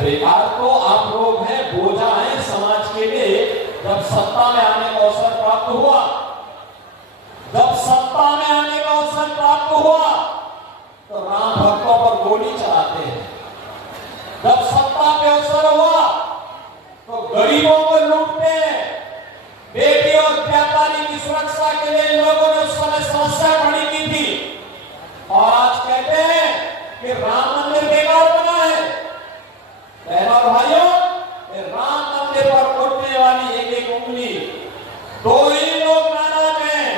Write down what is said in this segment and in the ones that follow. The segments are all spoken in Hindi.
बेकार तो आप लोग हैं, बोझा हैं समाज के लिए। जब सत्ता में आने का अवसर प्राप्त हुआ, जब सत्ता में आने का अवसर प्राप्त हुआ तो राम भक्तों पर गोली चलाते हैं। जब सत्ता पे अवसर हुआ तो गरीबों को लूटते हैं। बेटी और व्यापारी की सुरक्षा के लिए लोगों ने उस समय समस्या खड़ी की थी और आज कहते हैं कि राम मंदिर बेकार बना है। बहनों और भाइयों, राम मंदिर पर उठने वाली एक एक उंगली, दो ही लोग नाराज हैं,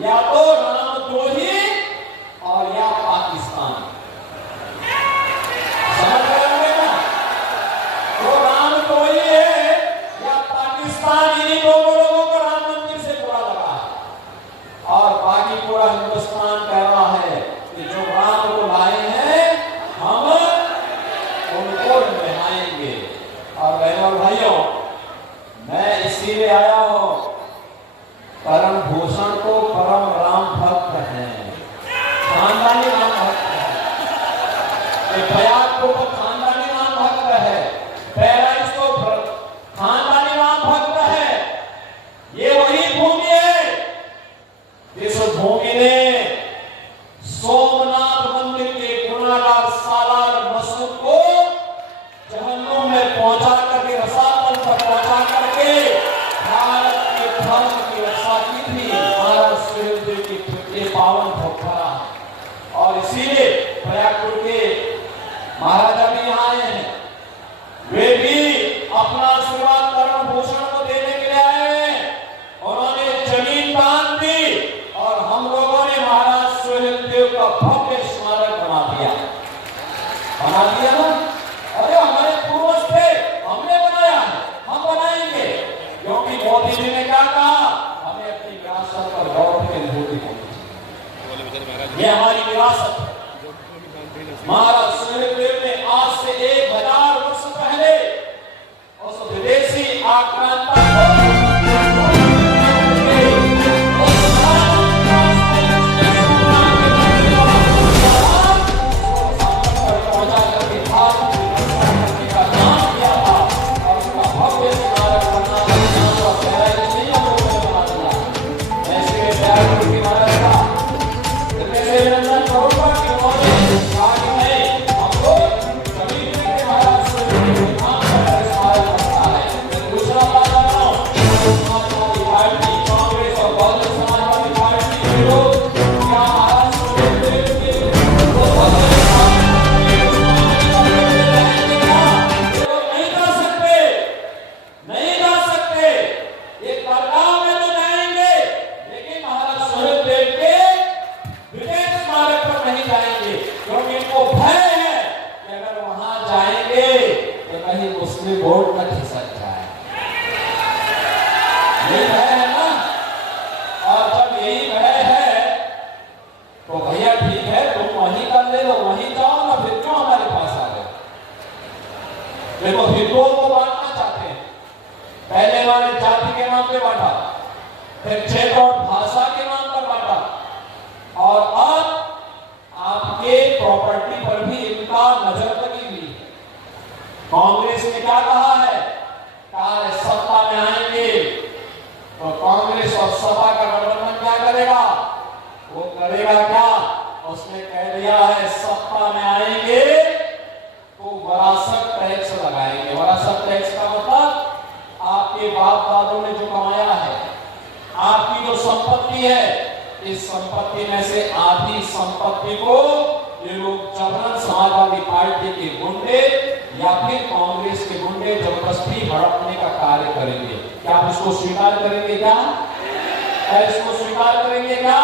या तो रामद्रोही और या पाकिस्तान। समझ रहे हैं? वो रामद्रोही है या पाकिस्तान, इन्हीं दोनों लोगों को राम मंदिर से बुरा लगा है। और बाकी पूरा हिंदुस्तान कह रहा है कि जो राम को लाए हैं हम उनको निभाएंगे। और बहनों और भाइयों, मैं इसीलिए आया हूं, परम भूषण को परम राम भक्त हैं, खानदानी राम भक्त है। प्रयाग को खानदानी राम भक्त है, बहराइच को खानदानी राम भक्त है। ये वही भूमि है जिस भूमि ने सोमनाथ मंदिर के गुनाहगार सालार मसूद को जहन्नुम में पहुंचा करके, रसातल तक पहुंचा करके भारत के धर्म की रक्षा की थी। महाराज सुहेलदेव की ये पावन धोखा। और इसीलिए प्रयागपुर के महाराजा भी यहाँ आए हैं, वे भी अपना आशीर्वाद परम भूषण को देने के लिए आए हैं। उन्होंने जमीन दान दी और हम लोगों ने महाराज सुहेलदेव का भव्य स्मारक बना दिया ना। अरे हमारे पूर्वज थे, हमने बनाया है, हम बनाएंगे। क्योंकि मोदी जी ने क्या कहा, हमें अपनी विरासत पर गौरव की अनुभूति होगी। ये हमारी विरासत है। महाराज सुहेलदेव ने आज से 1000 वर्ष पहले उस विदेशी आक्रांता को देखो, हिंदुओं को बांटना चाहते हैं। पहले वाले जाति के नाम पे बांटा, फिर क्षेत्र और भाषा के नाम पर बांटा, और अब आपके प्रॉपर्टी पर भी इनका नजर लगी हुई है। कांग्रेस ने क्या कहा है, कहा है सत्ता में आएंगे तो कांग्रेस और सपा का गठबंधन क्या करेगा, वो करेगा क्या, उसने कह दिया है सत्ता में आएंगे तो वरासत टैक्स लगाएंगे। वरासत टैक्स का मतलब आपके बाप दादों ने जो कमाया है, आपकी जो संपत्ति है, इस संपत्ति में से आधी संपत्ति को ये लोग जबरन समाजवादी पार्टी के गुंडे या फिर कांग्रेस के गुंडे जबरदस्ती हड़पने का कार्य करेंगे। क्या आप इसको स्वीकार करेंगे? क्या इसको स्वीकार करेंगे? क्या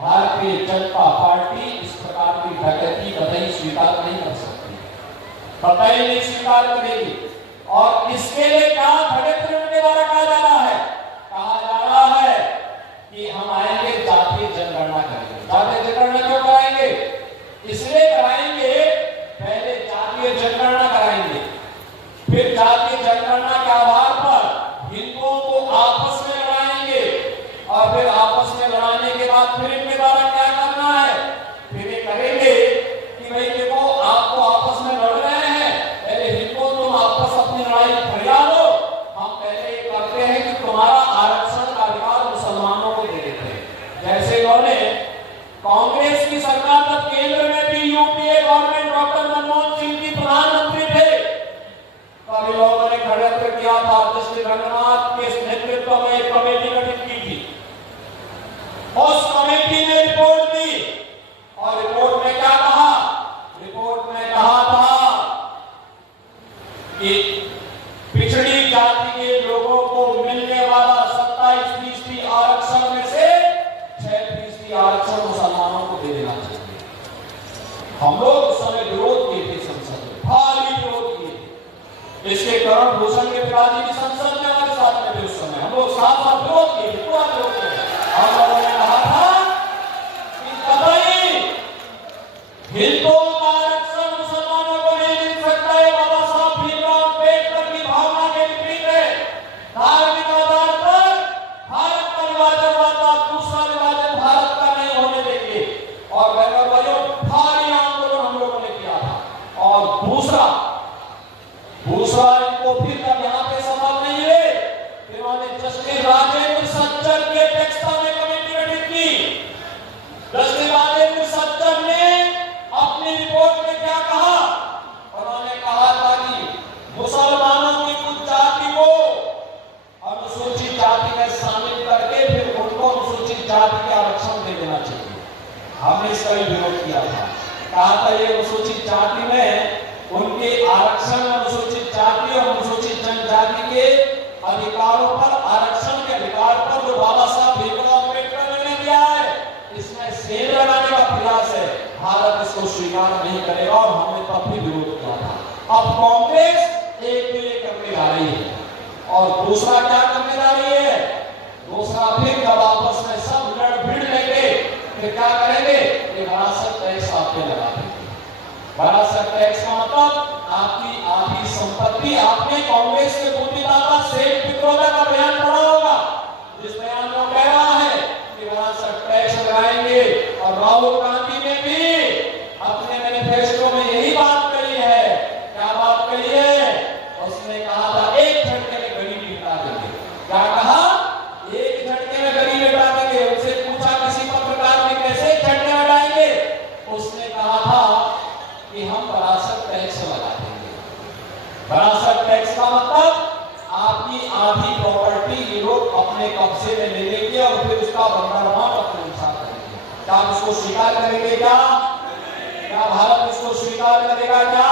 भारतीय जनता पार्टी इस प्रकार की डकैती कतई स्वीकार नहीं कर सकती, कतई नहीं स्वीकार करेगी। और इसके लिए क्या षड्यंत्र के द्वारा कहा जा रहा है, कहा जा रहा है कि हम आएंगे जातीय जनगणना करेंगे। जातीय जनगणना क्यों कराएंगे? इसलिए कराएंगे, पहले जातीय जनगणना कराएंगे, फिर जातीय जनगणना के आधार पर हिंदुओं को आपस में लड़ाएंगे, और फिर आपस में लड़ाने के बाद फिर इनके द्वारा क्या करना है, फिर ये करेंगे कि भाई देखो आप तो आपस में लड़ रहे हैं, हम लोग उस समय विरोध किए थे, संसद में भारी विरोध किए थे। इसके करण भूषण के पिताजी भी संसद में हमारे साथ में थे उस समय। हम लोग साथ साथ विरोध किए थे, पूरा विरोध किए। हम लोगों ने कहा था कि कतई हिंदुओं का आरक्षण मुसलमानों को नहीं मिल सकता है। बाबा साहब भीमराव अम्बेडकर की भावना के विपरीत है। धार्मिक आधार पर भारत का विभाजन हुआ था, दूसरा विभाजन भारत का नहीं होने देंगे। और बहनों भाइयों, भारी आंदोलन हम लोगों ने किया था। और दूसरा इनको फिर तब यहाँ पे सवाल नहीं है। इन्होंने जस्टिस राजेंद्र सज्जन के अध्यक्षता में कमेटी गठित की। जस्टिस राजेंद्र सज्जन ने अपनी रिपोर्ट में क्या कहा? उन्होंने कहा था कि मुसलमानों की कुछ जाति को अनुसूचित जाति में शामिल करके फिर उनको अनुसूचित जाति के आरक्षण दे देना चाहिए। हमने इसका भी विरोध किया था। कहा था ये अनुसूचित जाति में उनके आरक्षण, अनुसूचित जाति और अनुसूचित जनजाति के अधिकारों पर, आरक्षण के अधिकार पर जो बाबा साहब भीमराव अम्बेडकर ने दिया है, इसमें सेल लगाने का प्रयास है। भारत इसको स्वीकार नहीं करेगा और हमने तब भी विरोध किया था। अब कांग्रेस एक तो ये करने जा रही है और दूसरा क्या करने जा रही है? दूसरा फिर जब आपस में सब लड़-भिड़ लेंगे फिर क्या करेंगे? विरासत टैक्स आप पे लगा देंगे। विरासत टैक्स का मतलब आपकी आधी संपत्ति। आपने कांग्रेस के बूटीदाता सेठ पित्रोदा का बयान पढ़ा होगा, जिस बयान में कह रहा है कि विरासत टैक्स लगाएंगे। और राहुल गांधी ने भी अपने मैनिफेस्टो में यही बात कही है। क्या बात कही है? उसने कहा था एक झटके में गरीबी हटा देंगे। क्या कहा? एक झटके में गरीबी हटा देंगे। उनसे पूछा किसी पत्रकार ने कैसे झटके हटाएंगे? उसने कहा था कि हम विरासत टैक्स लगा देंगे। विरासत टैक्स का मतलब आपकी आधी प्रॉपर्टी ये लोग अपने कब्जे में ले लेंगे और फिर उसका बंदरबांट अपने अनुसार करेंगे। क्या आप इसको स्वीकार करेंगे? क्या भारत इसको स्वीकार करेगा? क्या?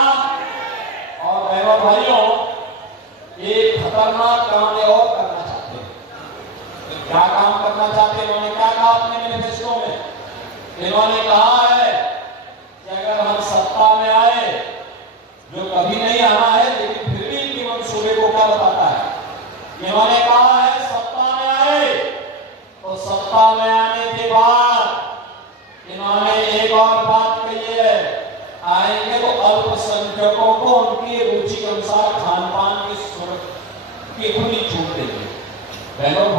और बहनों भाइयों, एक खतरनाक काम ये और करना चाहते हैं। क्या काम करना चाहते हैं? इन्होंने क्या कहा अपने मैनिफेस्टो में? इन्होंने कहा है कि अगर हम सत्ता में आए, जो कभी नहीं आना है लेकिन फिर भी इनकी मंसूबे को क्या बताता है? इन्होंने कहा है सत्ता में आए तो सत्ता में आने के बाद इन्होंने एक और बात कही है, आएंगे तो अल्पसंख्यकों को उनकी रुचि के अनुसार खान पान की खुली छूट देंगे। बहनों